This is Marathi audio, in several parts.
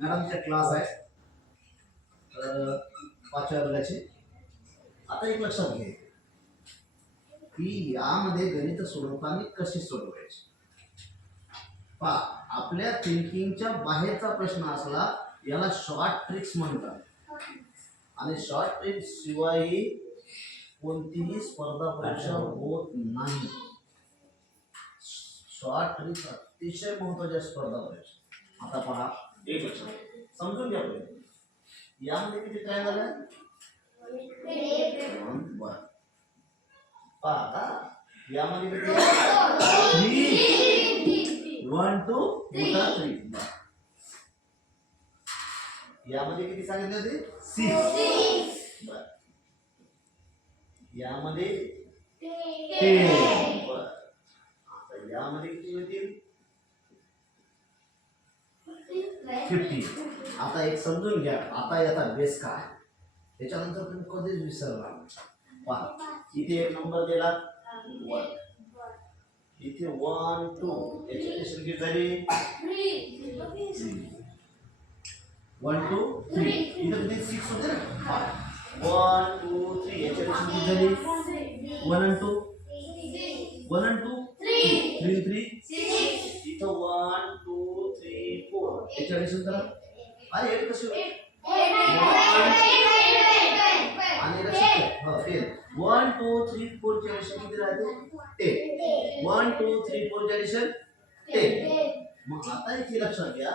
मॅडमचे क्लास आहे 5व्या वर्गाचे. आता एक लक्षात घे की यामध्ये गणित सोडवताना कशी सोडवायची. पहा, आपल्या थिंकिंगच्या बाहेरचा प्रश्न असला याला शॉर्ट ट्रिक्स म्हणतात. आणि शॉर्ट ट्रिक्स शिवाय कोणतीही स्पर्धा परीक्षा होत नाही. शॉर्ट ट्रिक्स अतिशय महत्वाच्या स्पर्धा परीक्षा. आता पहा, एक लक्षात समजून घ्या. यामध्ये किती ट्रायंगल आहे? पहा आता यामध्ये किती आहे? 3 1 2 मोठा 3. यामध्ये किती सांगितले होते? 6. बर. यामध्ये 10. बर. आता यामध्ये किती होतील? 50. आता एक समजून घ्या, आता याचा बेस काय, त्याच्यानंतर तुम्ही कधीच विसरणार. पहा, इथे एक नंबर दिला 1, इथे 1 2 याची ऍडिशन किती झाली? 1 2 3. इथे किती 6 होते ना. 1 2 3 याची ऍडिशन किती झाली? 1 and 2 1 and 2 3 3 इथं 1 2 3 4 याची ऍडिशन करा. अरे एक कशी आणि लक्षात 10 1 2 3 4 ची ऍडिशन किती राहते? 10. 1 2 3 4 ची ऍडिशन 10. मग आता इथे लक्षात घ्या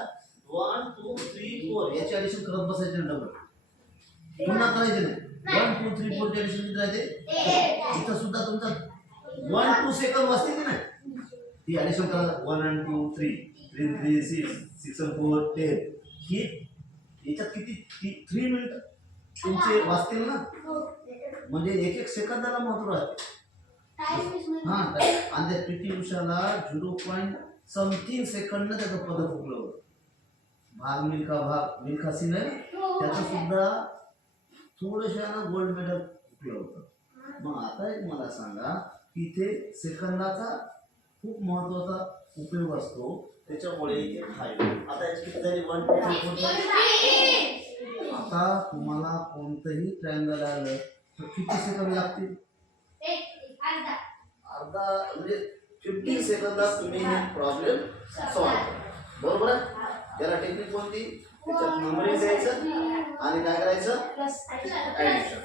1 2 3 4 याची ऍडिशन करत बसायचे ना डबल. पुन्हा करायचे नाही. 1 2 3 4 ची ऍडिशन किती राहते? इथं सुद्धा तुमचा 1 2 सेकंद वाचते की नाही, ती ऍडिशन करा. 1 and 2 3 3 3 6 6 and 4 10. ही याच्यात किती 3 मिनिट तुमचे वाचतील ना. म्हणजे एक एक सेकंदाला महत्व राहते. हा, आणि त्या पीटी उषाला 0.something सेकंद त्याचं पदक हुकलं होतं. भाग मिल्खा सिंग आहे, त्याचं सुद्धा थोडंसं गोल्ड मेडल हुकलं होतं. मग आता एक मला सांगा की इथे सेकंदाचा खूप महत्वाचा उपयोग असतो, त्याच्यामुळे इथे फायदा. आता याची किती झाली? 1 2 3 4. आता तुम्हाला कोणतंही ट्रायंगल आलं तर किती सेकंद लागतील? अर्धा म्हणजे 15 सेकंदात तुम्ही हे प्रॉब्लेम सॉल्व्ह. बरोबर आहे. त्याला टेक्निक कोणती? त्याच्यात नंबरिंग द्यायचं आणि काय करायचं? ऍडिशन.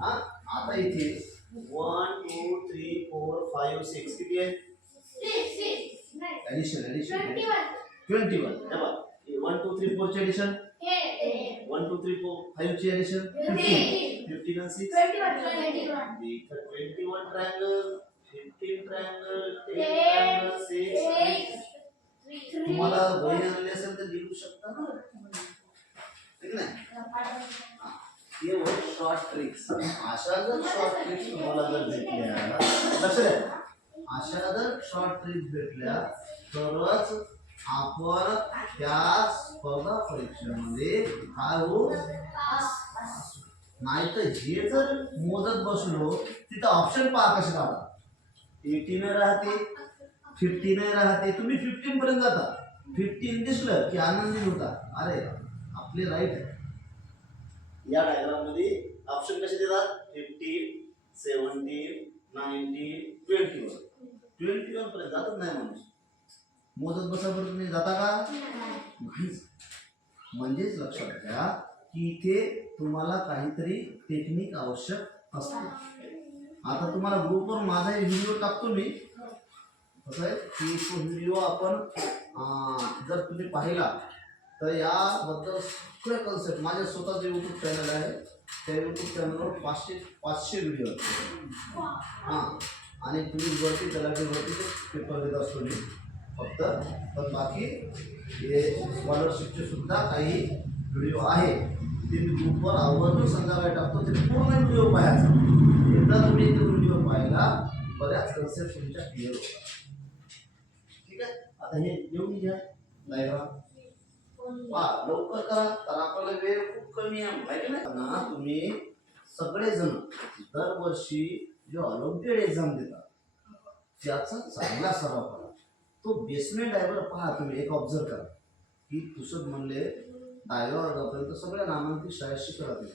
हा, आता इथे 1 2 3 4 5 6 किती आहे? ऍडिशन 21. हे बघा 1 2 3 4 ची ऍडिशन 1 2 3 4 5 ची addition 15 and 6 21 triangle 15 triangle 10 triangle 6. तुम्हाला वही आणली असेल तर लिहू शकता ना, ठीक नाही. हे वर शॉर्ट ट्रिक्स. अशा जर शॉर्ट ट्रिक्स तुम्हाला जर भेटल्या, लक्ष द्या, अशा जर शॉर्ट ट्रिक्स भेटल्या तरच आपण त्या स्पर्धा परीक्षेमध्ये काय होऊ. नाही तर हे जर मोजत बसलो तिथं ऑप्शन पहा कसे राहतात. 18 राहते, 15 राहते. तुम्ही 15 पर्यंत जाता, 15 दिसलं की आनंदी होता. अरे आपले राईट आहे. या डायग्राम मध्ये ऑप्शन कसे देतात? 15 17 19 21. 21 पर्यंत जातच नाही माणूस. मोजत बसावर तुम्ही जाता का? नाहीच. म्हणजेच लक्षात घ्या की इथे तुम्हाला काहीतरी टेक्निक आवश्यक असते. आता तुम्हाला ग्रुपवर माझा व्हिडिओ टाकतो मी. कसं आहे की तो व्हिडिओ आपण जर तुम्ही पाहिला तर याबद्दल सगळे कन्सेप्ट माझ्या स्वतःचं यूट्यूब चॅनल आहे. त्या यूट्यूब चॅनलवर 500 व्हिडिओ आहेत. हां, आणि तुम्ही वरती तलाठीवरती पेपर देत असतो मी फक्त. पण बाकी हे स्कॉलरशिपचे सुद्धा काही व्हिडिओ आहे ते मी ग्रुपवर आवर्जून संध्याकाळी टाकतो. ते पूर्ण व्हिडिओ पाहायचा. एकदा तुम्ही ते व्हिडिओ पाहिला बऱ्याच कन्सेप्ट तुमच्या क्लिअर होतात. ठीक आहे. आता हे लिहून घ्या डायग्राम. लवकर करा तर आपल्याला वेळ खूप कमी आहे माहिती नाही ना. तुम्ही सगळेजण दरवर्षी जे ऑलिम्पियाड एक्झाम देतात त्याचा चांगला सराव करा. तो बेसमेंट आहे बरं. पहा तुम्ही एक ऑब्झर्व करा की पुसद म्हणले 10व्या वर्गापर्यंत सगळ्या नामांकित शाळेत शिकत होते.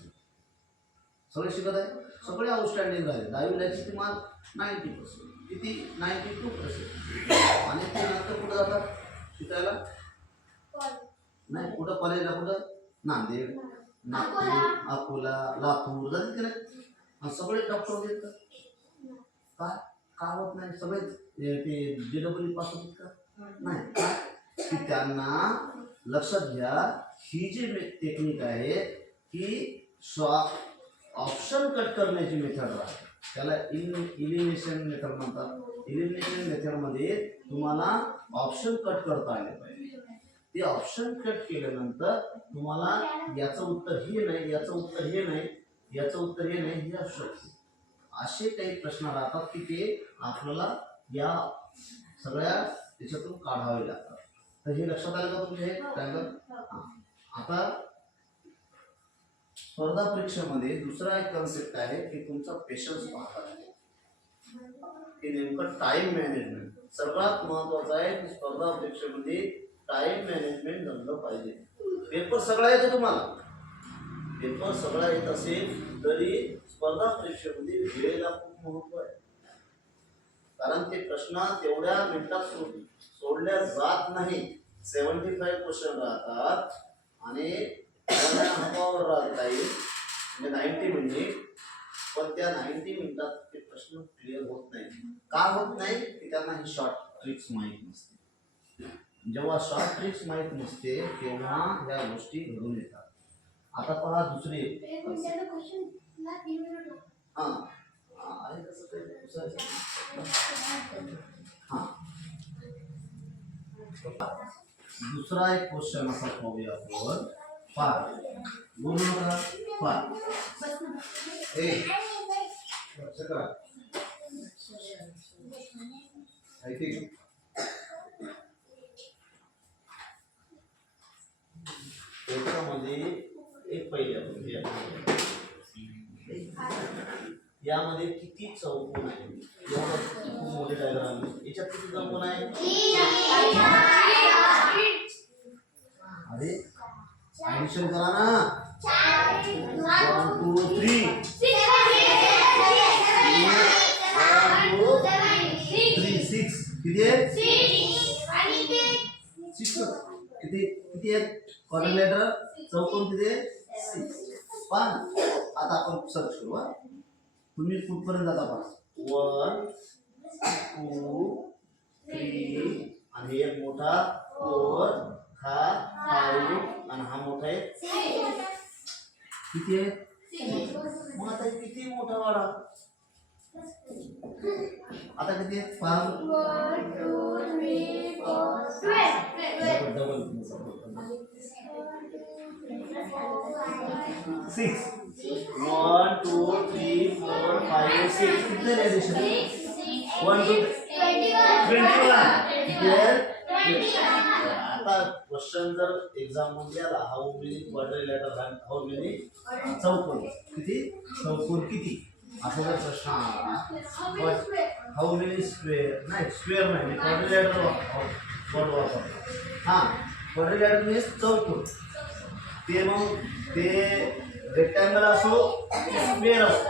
सगळे शिकत आहे, सगळे आउटस्टँडिंग राहिले. 10वीला किती मार्क 90%, किती 92%. आणि ते नंतर कुठं जातात शिकायला? नाही, कुठं कॉलेजला? कुठं? नांदेड, नागपूर, अकोला, लातूर जातात की नाही? आणि सगळे डॉक्टर देतात. का होत नाही? सगळे ते JEE पास होतात का? नाही. का? की त्यांना लक्षात घ्या, ही जी टेक्निक आहे ही ऑप्शन कट करण्याची मेथड राहते, त्याला इलिमिनेशन मेथड म्हणतात. इलिमिनेशन मेथडमध्ये तुम्हाला ऑप्शन कट करता आले पाहिजे. ते ऑप्शन कट केल्यानंतर तुम्हाला याचं उत्तर हे नाही, याचं उत्तर हे नाही, याचं उत्तर हे नाही, हे असू शकते. असे काही प्रश्न राहतात की ते आपल्याला या सगळ्या त्याच्यातून काढावे लागतात. तर हे लक्षात आलं का तुमच्या? आता स्पर्धा परीक्षेमध्ये दुसरा एक कन्सेप्ट आहे की तुमचा पेशन्स पाहतात, की नेमकं टाइम मॅनेजमेंट सर्वात महत्वाचं आहे. की स्पर्धा परीक्षेमध्ये टाइम मॅनेजमेंट जमलं पाहिजे. पेपर सगळा येतो तुम्हाला, पेपर सगळा येत असेल तरी स्पर्धा परीक्षेमध्ये वेळेला खूप महत्व आहे. कारण ते प्रश्न तेवढ्या मिनिटात सोडल्या जात नाही. 75 क्वेश्चन राहतात आणि हातावर राहत आहे म्हणजे 90 मिनिट. पण त्या 90 मिनिटात ते प्रश्न क्लिअर होत नाही. का होत नाही? की त्यांना ही शॉर्ट ट्रिक्स माहीत नसते. जेव्हा शॉर्ट ट्रिक्स माहीत नसते तेव्हा ह्या गोष्टी घडून येतात. आता पहा दुसरी दुसरा एक क्वेश्चन असा पाहूया आपण. पाच बोलू नका. पाच त्याच्यामध्ये एक पहिले यामध्ये किती चौकोन आहे? खूप मोठे डायग्राम. याच्यात किती चौकोन आहे? अरे ऍडिशन करा ना. 1 2 3 6 किती आहे? 6 किती आहे? क्वाड्रिलेटरल चौकोन किती आहे? 6. पण आता आपण सर्च करू. तुम्ही कुठपर्यंत जाता? 1 2 3 आणि एक मोठा 4 हा 5 आणि हा मोठा आहे 6. किती आहे? मग आता किती मोठा वाढा? आता किती आहे? 5 1 2 3 4 डबल 6 1 2 3 4 5 6 किती ऍडिशन? 1 2 21. आता क्वेश्चन जर एक्झाम मध्ये आला how many quadrilateral and how many चौकोन किती? चौकोन किती? असा जर प्रश्न आला हाऊ मेनी स्क्वेअर नाही, स्क्वेअर नाही, क्वाड्रिलेटरल वर्ड वापरतो. हां, क्वाड्रिलेटरल मीन्स चौकोन. ते मग ते रेक्टँगल असो स्क्वेअर असो.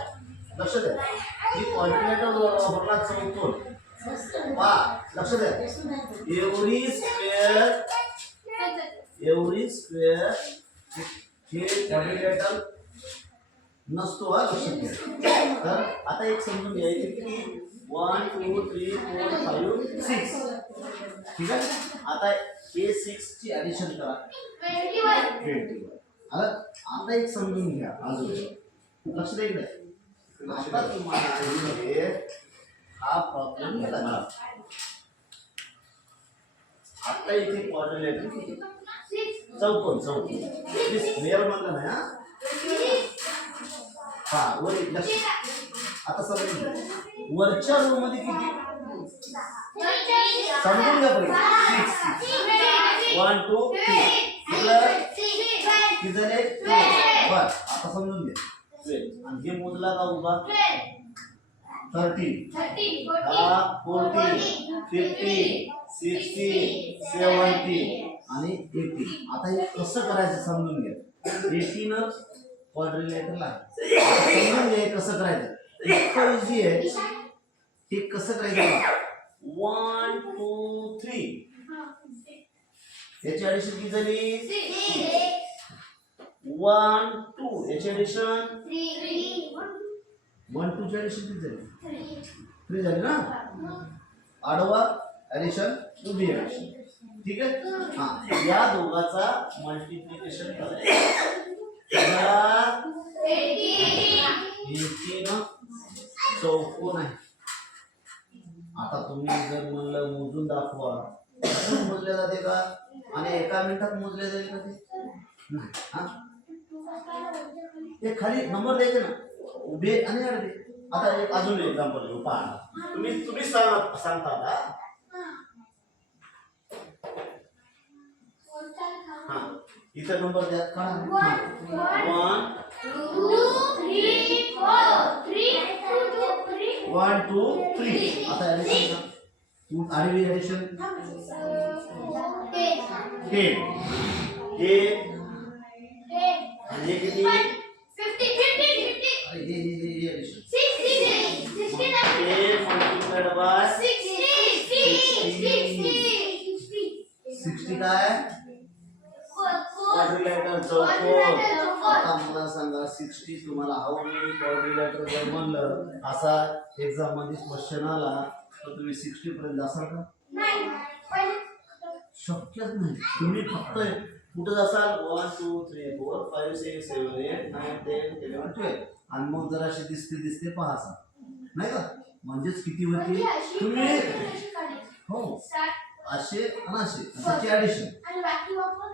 लक्ष द्या की क्वाड्रिलेटरल वापरला चौकोन. लक्ष द्या एवढी स्क्वेअर हे क्वाड्रिलेटरल नसतो. लक्षात घ्या. तर आता एक समजून घ्यायचे की 1 2 3 4 5 6. ठीक आहे. आता हे 6 ची ऍडिशन करा 21. आता एक समजून घ्या अजून. लक्ष द्या. आता तुम्हाला हा प्रॉब्लेम झाला. आता इथे क्वाड्रिलेटर किती? चौकोन. स्क्वेअर म्हणलं ना. हा वर लक्ष. आता समजून घ्या वरच्या रो मध्ये किती? समजून घ्या पहिले. 1 2 3 किती झाले? 12. आता समजून घ्या 12. आणि हे मोजला का उभा? 13 14 15 16 17 आणि 18. आता हे कसं करायचं समजून घ्या. 18 क्वाड्रिलेटरल आहे. समजून घ्या कसं करायचं. इतकं इझी आहे. हे कसं करायचं. 1 2 3 याची ऍडिशन किती झाली. 1 2 याची ऍडिशन 1 2 ची ऍडिशन किती झाली. 3 झाली ना. आडवा ऍडिशन उभी ऍडिशन. ठीक आहे. हा या दोघाचा मल्टिप्लिकेशन करायचं. 18 चौकोन आहे. आता तुम्ही जर म्हणलं मोजून दाखवा मोजले जाते का आणि एका मिनिटात मोजले जाईल का ते. हा ते खाली नंबर द्यायचे ना उभे आणि आडवे. आता एक अजून एक्झाम्पल घेऊ पहा. तुम्ही सांगता आता. हा इथं नंबर द्या का. 1 2 3 आता ऍडिशन आडवी ऍडिशन 10 आणि किती. अरे हे ऍडिशन 10 मल्टिप्लाइड बाय 60 काय क्वाड्रिलेटरल चौकोन. आता मला सांगा 60 तुम्हाला आवडली क्वाड्रिलेटरल जर म्हणलं असा एक्झाम मध्ये क्वेश्चन आला तर तुम्ही 60 पर्यंत जासाल का. शक्यच नाही. तुम्ही फक्त कुठं जासाल 1 2 3 4 5 6 7 8 9 10 11 12 आणि मग जराशी दिसते पहा नाही का. म्हणजेच किती होती तुम्ही. हो असे आणि असे त्याची ऍडिशन.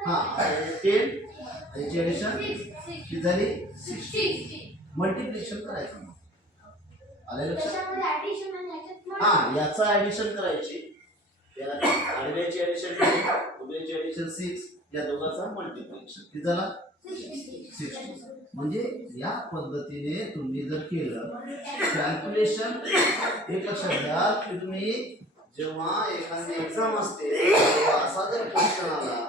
हा 10 याची ऍडिशन किती झाली 60. मल्टिप्लिकेशन करायचं. आले लक्षात. हा याचा ऍडिशन करायची. आडव्याची ऍडिशन उभ्याची ऍडिशन 6 या दोघांचा मल्टिप्लिकेशन किती झाला 60. म्हणजे या पद्धतीने तुम्ही जर केलं कॅल्क्युलेशन. एक लक्षात घ्या की तुम्ही जेव्हा एखादी एक्झाम असते तेव्हा असा जर क्वेश्चन आला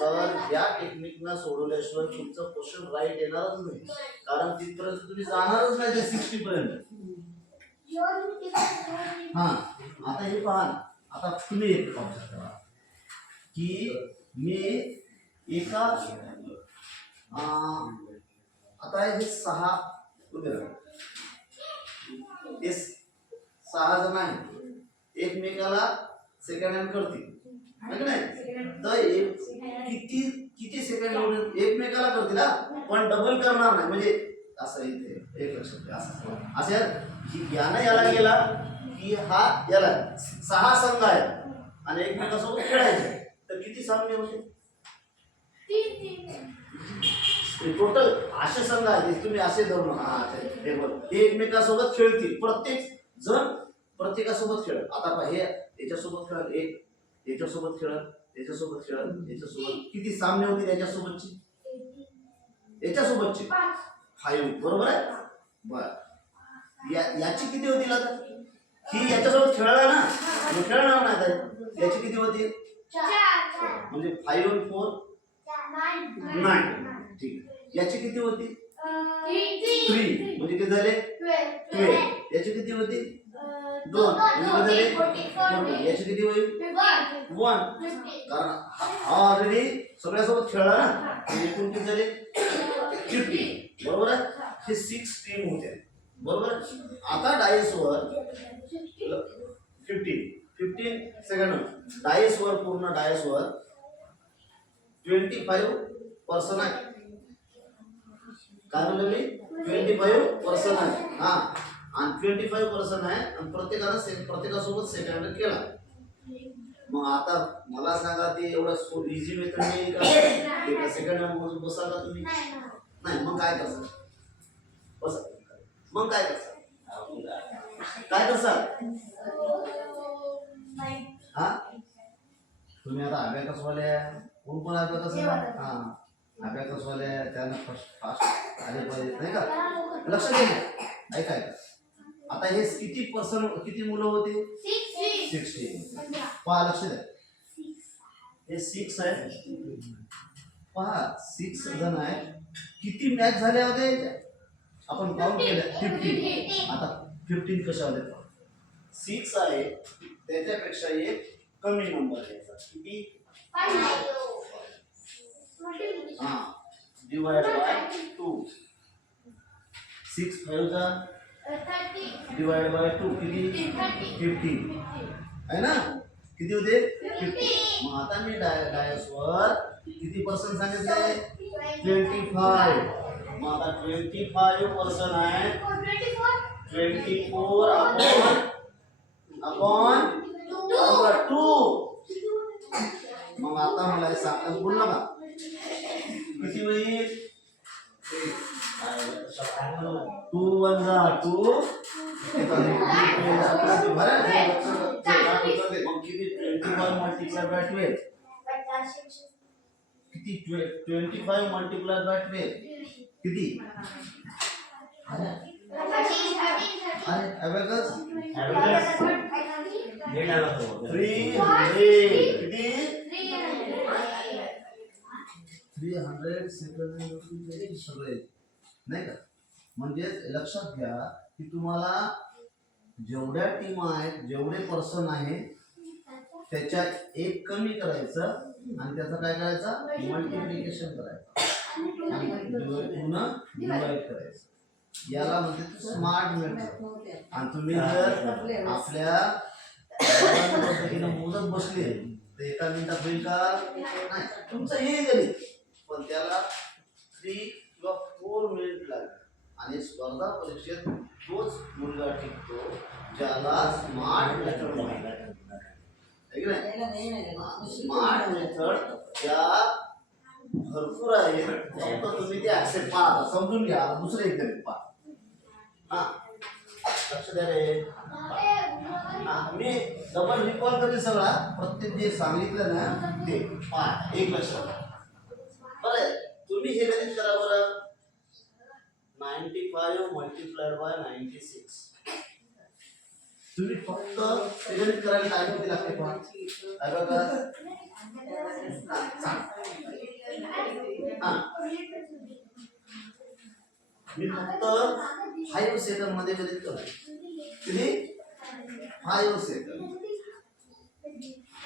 तर या टेक्निकनं सोडवल्याशिवाय तुमचं क्वेश्चन राईट येणारच नाही. कारण तिथपर्यंत तुम्ही जाणारच नाही त्या 60 पर्यंत. हा आता हे पहा. आता तुम्ही एक ऑब्झर्व करा की मी एका आता हे 6 हे 6 जण आहेत एकमेकाला सेकंड हँड करतील नाही तर किती सेकंड एकमेकाला करतील हा पण डबल करणार नाही. म्हणजे असं इथे एक लक्षात घ्या. असं यानं याला गेला की हा याला 6 संघ आहेत आणि एकमेकासोबत खेळायचे तर किती सामने होते. टोटल असे संघ आहेत. तुम्ही असे धरू नका. हे एकमेकासोबत खेळतील. प्रत्येक जण प्रत्येकासोबत खेळत. आता पहा हे याच्यासोबत खेळत एक याच्यासोबत खेळत याच्यासोबत खेळत याच्यासोबत किती सामने होतील याच्यासोबतची 5 बरोबर आहे. बर याची किती होतील. आता ही याच्यासोबत खेळला ना खेळणार नाही तर याची किती होतील 4 म्हणजे 5 and 4 9. ठीक. याची किती होती 3 म्हणजे किती झाले 12. याची किती होती 2 म्हणजे किती झाले 14. याची किती होईल 1 कारण हा ऑलरेडी सगळ्यासोबत खेळला ना. एकूण किती झाले 50 बरोबर आहे. हे 6 टीम होते बरोबर. आता डायस वर 15 सेकंड डायस वर पूर्ण डायस वर 25% आहे. काय म्हणलं मी 25% आहे. हा आणि 25% आहे आणि प्रत्येकासोबत सेकंड केला. मग आता मला सांगा ते एवढं इझी मेथड नाही का सेकंड मोजून बसाल का तुम्ही. नाही मग काय करसाल बस. मग काय करसाल हा तुम्ही आता अभ्यासवाले कोण अभ्यास हा अभ्यासवाले त्यांना फास्ट आले पाहिजे नाही का. लक्ष द्या ऐका. आता हे किती मुलं होते 60. पहा लक्ष द्या हे 6 आहे. पहा 6 जण आहे. किती मॅच झाल्या होत्या आपण काउंट केलं 15. आता 15 कशा होते 6 आहे त्याच्यापेक्षा एक कमी नंबर घ्यायचा किती हा डिवाइड बाय 2 6 5 जा डिवाइड बाय 2 किती 15 है ना किती होते 50. मग आता मी डायसवर किती पर्सेंट सांगितले 25. मग आता 25% आहे 24 अपॉन 2. मग आता मला हे सांगा बोलला का किती होईल 2 1 जा 2 किती 21 मल्टीप्लाय बाय 12 किती 25 मल्टीप्लाय बाय 12 किती अरे अबेगस 300 सेकंद सगळे नाही का म्हणजे लक्षात घ्या की तुम्हाला जेवढ्या टीम आहेत जेवढे पर्सन आहे त्याच्यात एक कमी करायचं आणि त्याचा काय करायचं मल्टिप्लिकेशन करायचं आणि पुन्हा डिवाइड करायचं याला म्हणते स्मार्ट मेथड. आणि तुम्ही जर आपल्या पद्धतीने मोजत बसले तर एका मिनिटात होईल का नाही तुमचं हे गणित पण त्याला 3 किंवा 4 मिनिट लागेल. आणि स्पर्धा परीक्षेत तोच मुलगा टिकतो ज्याला स्मार्ट मेथड माहिती स्मार्ट मेथड त्या भरपूर आहे फक्त तुम्ही ते ऍक्सेप्ट पहा समजून घ्या. दुसरे एक गणित पहा हा लक्ष द्या रे. मी डबल रिकॉल करेल सगळा प्रत्येक जे सांगितलं ना ते पहा एक लक्षात बरं तुम्ही हे गणित करा बरं 95 मल्टीप्लाइड बाय 96 तुम्ही फक्त ते गणित करायला टाइम किती लागते पण मी फक्त 5 सेकंड मध्ये गणित करतो किती 5 सेकंड.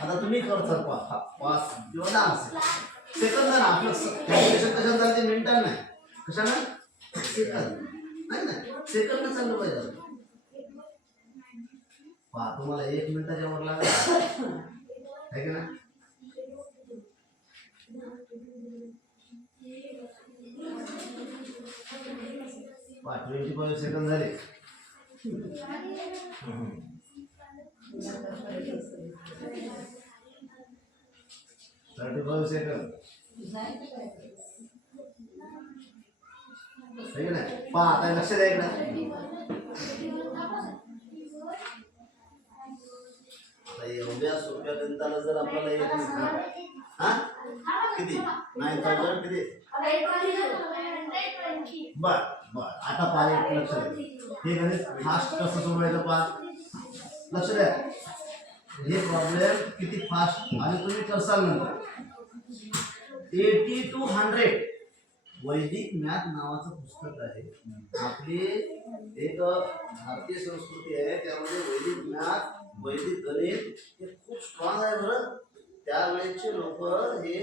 आता तुम्ही करता 5 किंवा 10 सेकंद ना आपलं कॅल्क्युलेशन कशात चालते मिनिटात नाही कशाला सेकंद नाही ना सेकंद चाललं पाहिजे. पहा तुम्हाला 1 मिनिटाच्या वर लागेल आहे की नाही पहा 25 सेकंद झाले. 35 सेकंद आहे ना पहा आता लक्ष द्या इकडे एवढ्या सोप्या गणिताला जर आपल्याला येत नसेल हा किती 9000 किती बर बर आता पहा लक्ष द्या हे गणित फास्ट कसं सोडवायचं पहा लक्ष द्या. हे प्रॉब्लेम किती फास्ट आणि तुम्ही करसाल नंतर 80 to 100 वैदिक मॅथ नावाचं पुस्तक आहे. आपली एक भारतीय संस्कृती आहे त्यामध्ये वैदिक मॅथ वैदिक गणित हे खूप स्ट्रॉंग आहे बरं. त्यावेळेचे लोक हे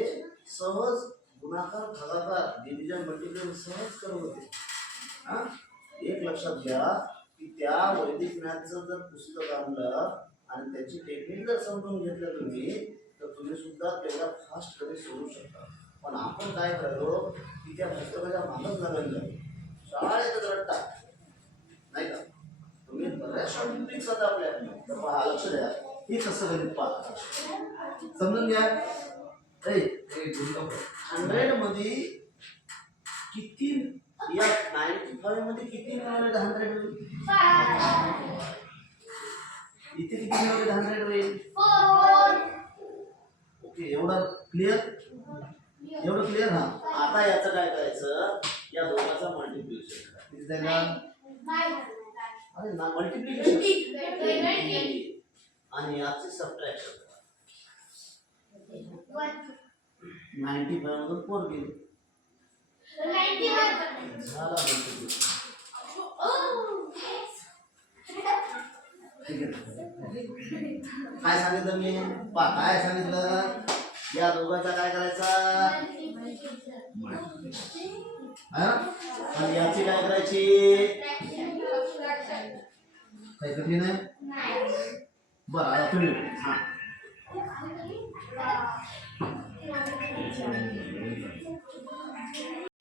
सहज गुणाकार भागाकार डिव्हिजन मल्टिप्लिकेशन सहज करत होते. हा एक लक्षात घ्या की त्या वैदिक मॅथचं जर पुस्तक आणलं आणि त्याची टेक्निक जर समजून घेतलं तुम्ही तर तुम्ही सुद्धा तेवढा फास्ट कधी सोडू शकता. पण आपण काय करतो की त्या पुस्तकाच्या मागच लागून जातो शाळेतच रट्टा नाही का. तुम्ही बऱ्याचशा ट्रिक्स आता आपल्या तर पहा लक्ष द्या हे कसं गणित पहा समजून घ्या. 100 मध्ये किती या 95 मध्ये किती मिळाले 100 इथे किती मिळाले 100 होईल. ओके एवढं क्लिअर हा. आता याचं काय करायचं या दोघांचं मल्टिप्लिकेशन करा किती झाला अरे ना मल्टिप्लिकेशन आणि याचे सबट्रॅक्शन करा 95 मधून 4 गेले झाला ठीक आहे काय सांगितलं मी काय सांगितलं या दोघांचा काय करायचा आणि याची काय करायची काही कठीण आहे बरं आता तुम्ही हा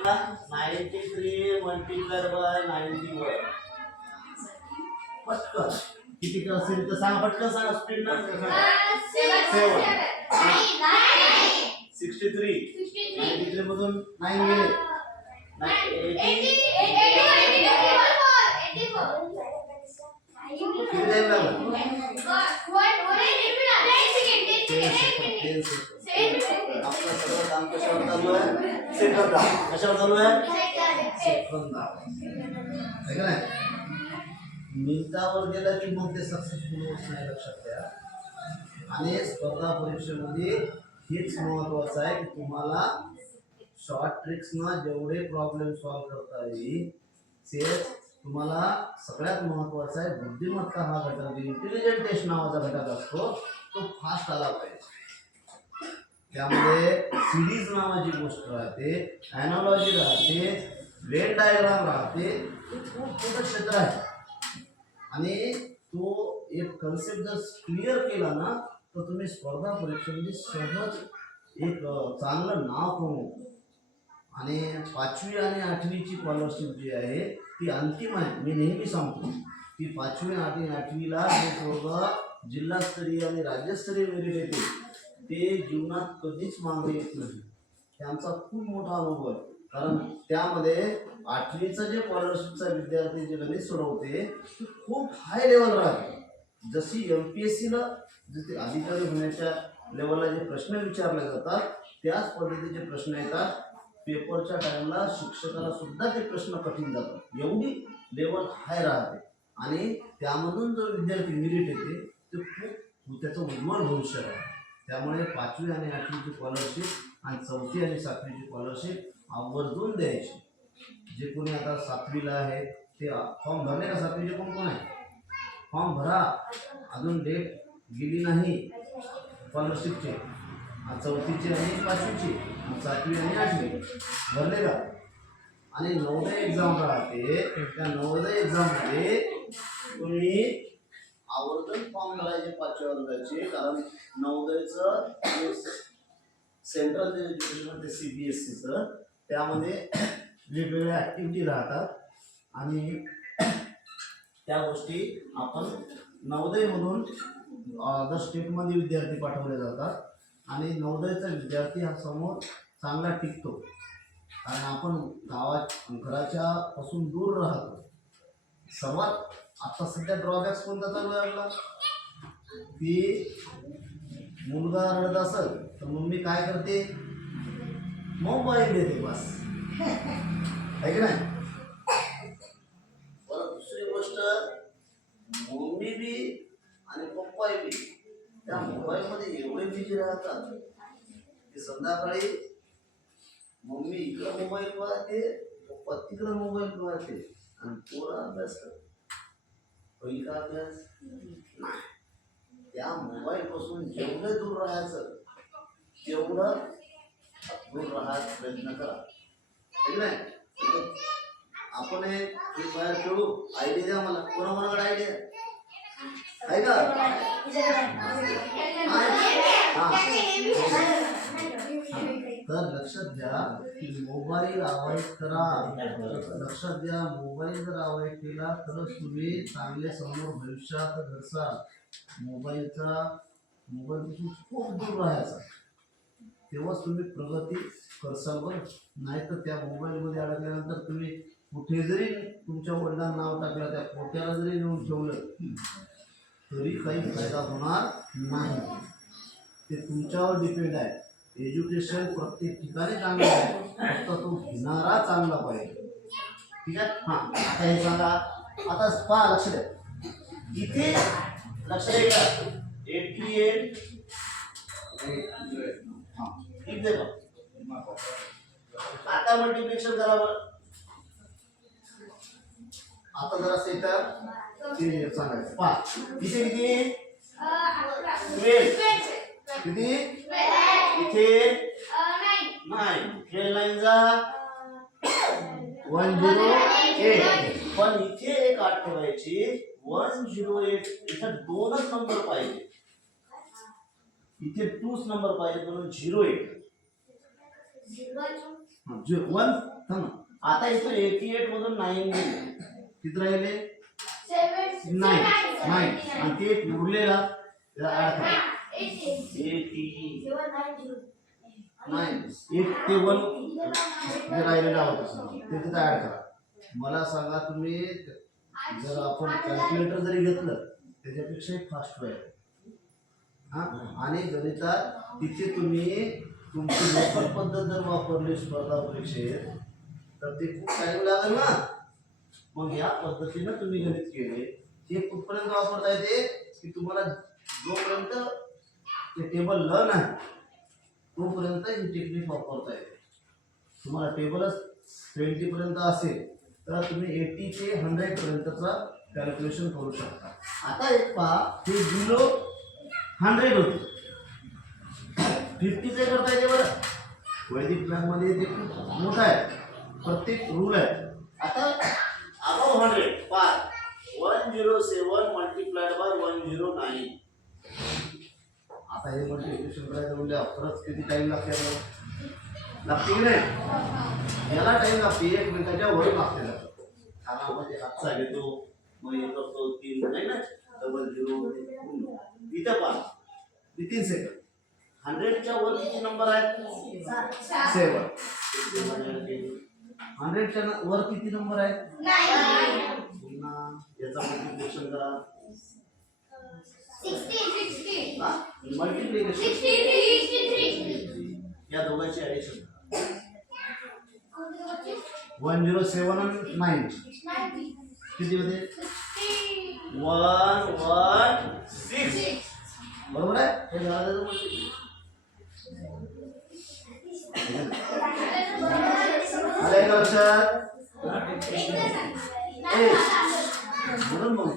93 multiplied by 91 पटकन किती असेल तर सांगा पटकन सांगा स्पीड ना 63 93 मधून 9 गेले 10 आपलं सगळं काम कशावर चालू आहे सेकंद कशावर चालू आहे सेकंद आहे का नाही मिनिटावर गेलं की मग ते सक्सेसफुल होत नाही लक्षात घ्या आणि स्पर्धा परीक्षेमध्ये हेच महत्वाचं आहे की तुम्हाला शॉर्ट ट्रिक्सना जेवढे प्रॉब्लेम सॉल्व करता येईल तेच तुम्हाला सगळ्यात महत्वाचा आहे बुद्धिमत्ता हा घटक इंटेलिजंट टेस्ट नावाचा घटक असतो तो फास्ट आला पाहिजे त्यामध्ये सिरीज नावाची गोष्ट राहते ॲनालॉजी राहते वेन डायग्राम राहते खूप मोठं क्षेत्र आहे आणि तो एक कन्सेप्ट जर क्लिअर केला ना तर तुम्ही स्पर्धा परीक्षेमध्ये सहज एक चांगलं नाव कमवू आणि 5वी आणि 8वीची स्कॉलरशिप जी आहे ती अंतिम आहे मी नेहमी सांगतो की 5वी आणि 8वीला जे पोरगं जिल्हास्तरीय आणि राज्यस्तरीय मेरिट येते ते जीवनात कधीच मागे येत नाही त्यांचा खूप मोठा अनुभव आहे कारण त्यामध्ये 8वीचं जे स्कॉलरशिपचा विद्यार्थी जे गणित सोडवते ते खूप हाय लेवल राहते जशी MPSCला जसे अधिकारी होण्याच्या लेवलला जे प्रश्न विचारले जातात त्याच पद्धतीचे प्रश्न येतात पेपरच्या टाइमला शिक्षकाला सुद्धा ते प्रश्न कठीण जातात एवढी लेवल हाय राहते आणि त्यामधून जो विद्यार्थी मेरिट येते ते खूप त्याचं उज्ज्वल भविष्य आहे त्यामुळे 5वी आणि 8वीची स्कॉलरशिप आणि 4थी आणि 7वीची स्कॉलरशिप आवर्जून द्यायची जे कोणी आता 7वीला आहे ते फॉर्म भरले का 7वीचे कोण आहे फॉर्म भरा अजून डेट गेली नाही स्कॉलरशिपचे 4थीचे आणि 5वीचे 7वी आणि 8वी भरले का आणि नवोदय एक्झाम राहते त्या नवोदय एक्झाममध्ये तुम्ही आवर्जून फॉर्म भरायचे 5व्या वर्गाचे कारण नवोदयचं सेंट्रल जे एज्युकेशन ते CBSEचं त्यामध्ये वेगवेगळ्या ॲक्टिव्हिटी राहतात आणि त्या गोष्टी आपण नवोदयमधून अदर स्टेटमध्ये विद्यार्थी पाठवले जातात आणि नवोदयचा विद्यार्थी हा समोर चांगला टिकतो कारण आपण घराच्या पासून दूर राहतो सर्वात आता सध्या ड्रॉबॅक्स कोणता चालू आहे आपला की मुलगा रडत असेल तर मम्मी काय करते मोबाईल देते बस आहे की नाही परत दुसरी गोष्ट मम्मी बी आणि पप्पा बी त्या मोबाईलमध्ये एवढे बिझी राहतात की संध्याकाळी मम्मी इकडं मोबाईल पाहते पप्पा तिकडं मोबाईल पाहते आणि पोरं अभ्यास करते पहिला अभ्यास नाही त्या मोबाईल पासून जेवढं दूर राहायचं तेवढं दूर राहायचा प्रयत्न करा ठीक नाही आपण एक फ्री फायर खेळू आयडिया द्या मला कोणाकोणाकडे आयडिया आहे का तर लक्षात घ्या की मोबाईल अवॉइड करा लक्षात घ्या मोबाईल जर अवॉइड केला तरच तुम्ही चांगले समोर भविष्यात घडसाल मोबाईलपासून खूप दूर राहायचा तेव्हाच तुम्ही प्रगती करसाल बरं नाही तर त्या मोबाईलमध्ये अडकल्यानंतर तुम्ही कुठे जरी तुमच्या वडिलांना नाव टाकलं त्या पोट्याला जरी नेऊन ठेवलं तरी काही फायदा होणार नाही ते तुमच्यावर डिपेंड आहे एज्युकेशन प्रत्येक ठिकाणी चांगलं आहे फक्त तो घेणारा चांगला पाहिजे ठीक आहे हां आता हे सांगा आता पहा लक्ष द्या इथे लक्ष द्या 88 हा इथे बघ. आता मल्टिप्लिकेशन करा बरं. आता जरा इथं सांगायचं 5 इथे किती 12 किती इथे 9 12 9 जा 108 पण इथे एक आठ ठेवायची 108 इथे दोनच नंबर पाहिजे इथे 2च नंबर पाहिजे म्हणून 08 1 थांब आता इथे 88 मधून 9 किती राहिले 9 आणि ते एक उरलेला त्याला ऍड करा 89 एक ते 1 जे राहिलेला होता ते तिथे ऍड करा. मला सांगा तुम्ही जर आपण कॅल्क्युलेटर जरी घेतलं त्याच्यापेक्षा फास्ट होईल हा. आणि गणितात तिथे तुम्ही तुमची लोकल पद्धत जर वापरली स्पर्धा परीक्षेत तर ते खूप टाइम लागेल ना. मग या पद्धतीनं तुम्ही गणित केले हे कुठपर्यंत वापरता येते की तुम्हाला जोपर्यंत ते टेबल ल नाही तोपर्यंत ही टेक्निक वापरता येते. तुम्हाला टेबलच 20 पर्यंत असेल तर तुम्ही 80 ते 100 पर्यंतचा कॅल्क्युलेशन करू शकता. आता एक पहा हे 0 100 होते 50 चे करता येते बरं. वैदिक मॅथ मध्ये ते खूप मोठा आहे प्रत्येक रूल आहे. आता अबव 100 5 107 मल्टिप्लाइड बाय 109 आता हे मल्टिप्लिकेशन करायचं म्हणजे खरंच किती टाइम लागते की नाही. याला टाइम लागते 1 मिनिटाच्या वर लागते. खानामध्ये हातचा घेतो मग हे करतो 3 नाही ना डबल 0 इथं पहा 3 सेकंड 100 च्या वर किती नंबर आहेत 7 100 च्या वर किती नंबर आहेत 9 पुन्हा याचा मल्टिप्लिकेशन करा 16 मल्टिप्लिकेशन 63 या दोघांची ऍडिशन 107 आणि 9 किती होते 116 बरोबर आहे. हे झालं आलंय का लक्षात